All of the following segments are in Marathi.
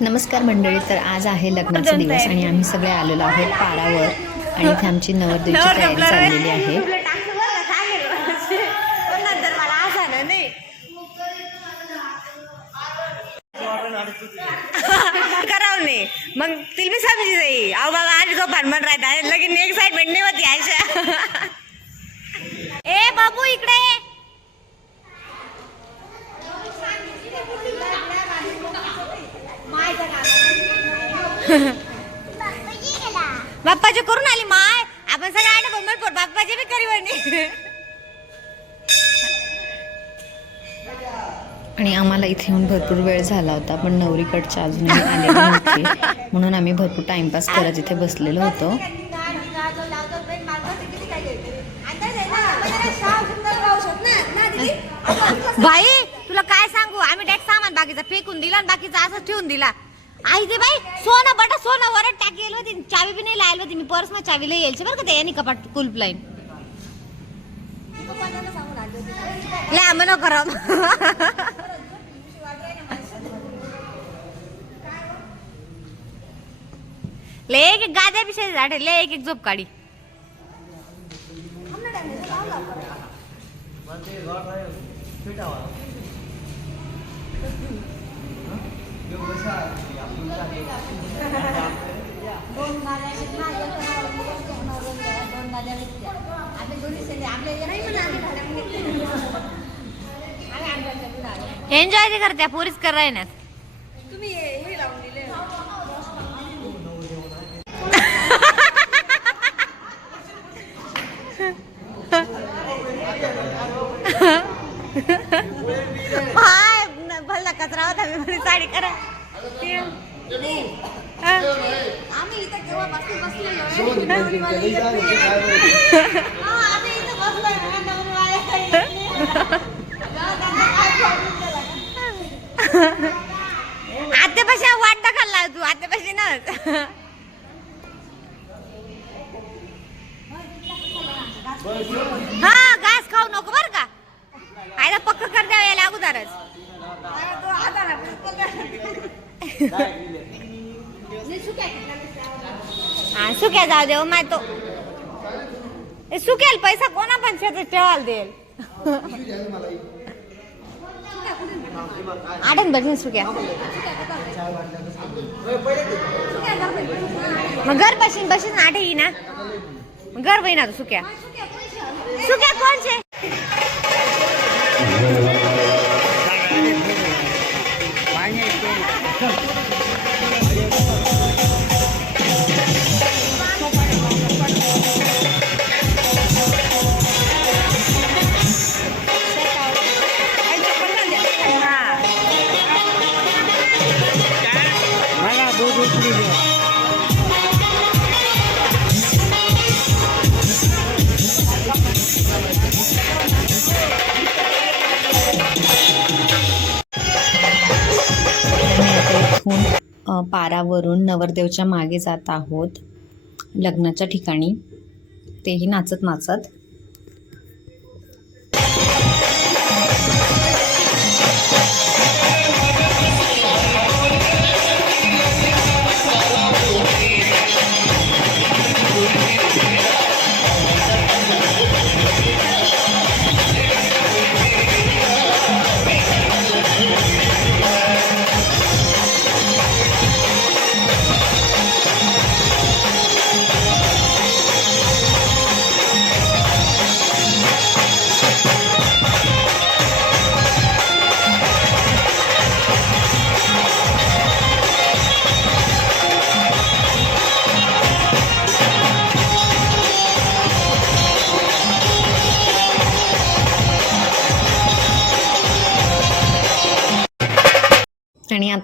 नमस्कार मंडळी तर आज आहे लग्नाचा दिवस आणि आम्ही सगळे आलेलो आहोत पारावर आणि इथे आमची नवरदेवची तयारी चाललेली आहे. करावं नाही मग तिला समजी जाई. अहो बाबा तो भानमन राहता लगीन एक्साइटमेंट नाही होती आयशा ए बाबू इकडे ये. बाप्पाचे करून आली माय. आपण सगळं आठ बोंबल पोट बाप्पाचे बी करी म्हणे आणि आम्हाला इथे येऊन भरपूर वेळ झाला होता पण नवरीकडच्या अजूनही आलेली नव्हती. म्हणून आम्ही भरपूर टाइमपास करत इथे बसलेलो होतो. भाई तुला काय सांगू? आम्ही डायरेक्ट सामान बाकीचा फेकून दिला आणि बाकीचा असं ठेवून दिला. आई ते बाई सोनं बटा सोनं वर टाकी होती चावी बी नाही लायला होती. मी पर्समध्ये चावी लई यायची बरं का ते यांनी कपाट कुल्प लाईन. ला म्हणा खरं ले एक एक गाद्या पिशा झाडे ले एक एक झोप काढी. एन्जॉय ते करत्या पोरीच कर राहण्यात हाय न- भल्ला कचरा होता मी साडी करा. आम्ही इथं? आत्यापाशी वाट खाल्ला तू आत्यापाशी ना. हा घास खाऊ नको बर का. आयला पक्क कर द्यावं याला अगोदरच. हा सुक्या जाऊ देव माय तो सुकेल पैसा कोणा पण शेतात ठेवायला देईल आठन बघ सुक्या मग घर बसीन बसीन आठ येई ना घर बही तू सुक्या सुक्या कोणचे पारावरून नवरदेवच्या मागे जात आहोत लग्नाच्या ठिकाणी. तेही नाचत नाचत.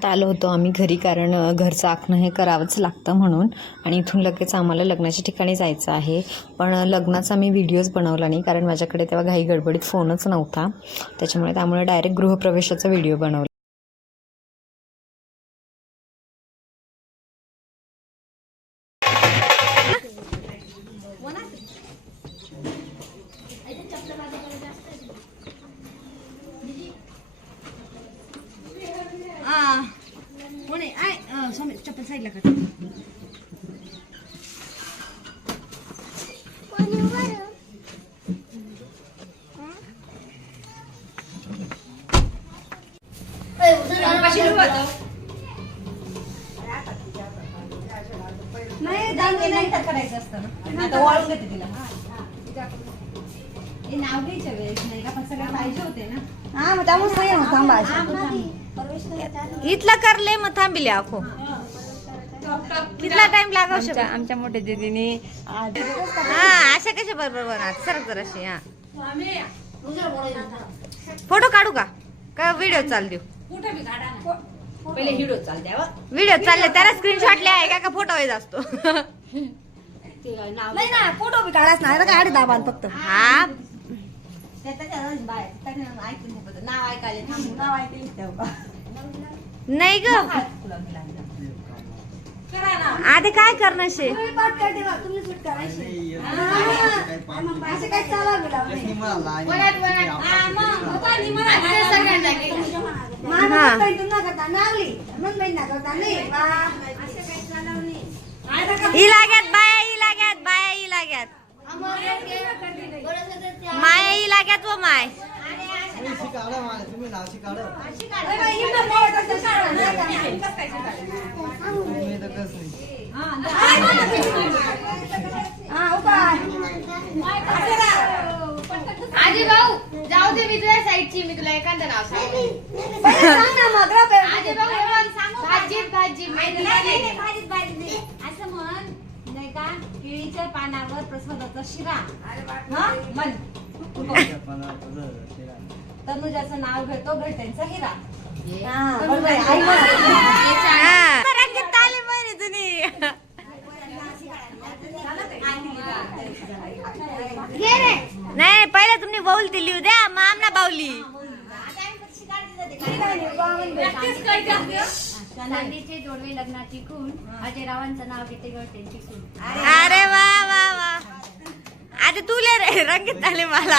आत्ता आलो होतो आम्ही घरी कारण घरचं आखणं हे करावंच लागतं म्हणून आणि इथून लगेच आम्हाला लग्नाच्या ठिकाणी जायचं आहे. पण लग्नाचा मी व्हिडिओज बनवला नाही कारण माझ्याकडे तेव्हा घाई गडबडीत फोनच नव्हता. त्याच्यामुळे त्यामुळे डायरेक्ट गृहप्रवेशाचा व्हिडिओ बनवला. नाही दांडगे नंतर करायचं असतं ना. आता वाळून घेते तिला. हे नाव घ्यायच्या वेळेस नाही का पण सगळं पाहिजे होते ना. हा मग त्यामुळे थांबा. इथला करले मग थांबिले आखो. कितला टाइम लागाव आमच्या आमच्या मोठ्या दीदीने हा अशा कशा बरोबर बनवा सरक जर अशी हा. फोटो काढू का? का व्हिडिओ चाल देऊ? पहिले हिडो चालते व्हिडिओ चालले त्याला स्क्रीनशॉट लिहाय का का फोटो वाईज असतो. नाही ना फोटो बी काढाच नाही गाडी दाबान फक्त. हा. नाव ऐकायला नाव ऐकले नाही ग. आधी काय करणार शे? हा. ही लाग्यात बाया ही लाग्यात बाया ही. लाग्यात माया ही. लाग्यात व. माय आजी भाऊ जाऊ दे मी तुझ्या साईडची मी तुला एखादं नाव आजी भाऊ भाजी भाजी मेथी भाजी. असं म्हण नाही का? केळीच्या पानावर प्रसादाचा शिरा. हा? म्हण. तनुजाचं नाव घेतो हिरा. नाही पहिले तुम्ही बाऊल ती लिहू द्या. माम ना. बाऊली चांदीचे जोडवे लग्नाची खून. अजय रावांचं नाव घेते खून. अरे वा. वा वा आता तुले रे रंगीत आले मला.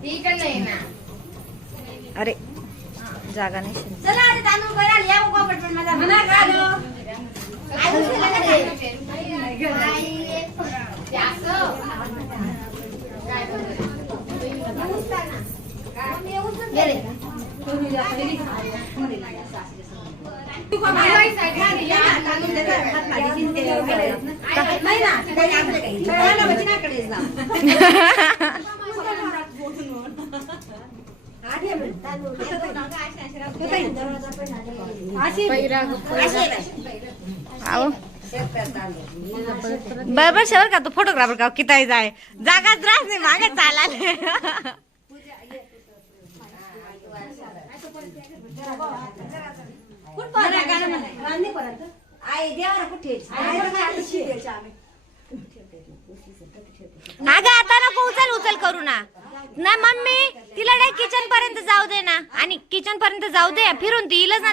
ती इकडनं ये ना बरोबर शेवर का तो फोटोग्राफर का? किती जाय. जागा त्रास नाही मागे चालाले आई देवा कुठे अगं आता नको उचल उचल करू ना ना मम्मी तिला डाय किचन पर्यंत जाऊ दे ना आणि किचन पर्यंत जाऊ दे फिरून ती येईलच ना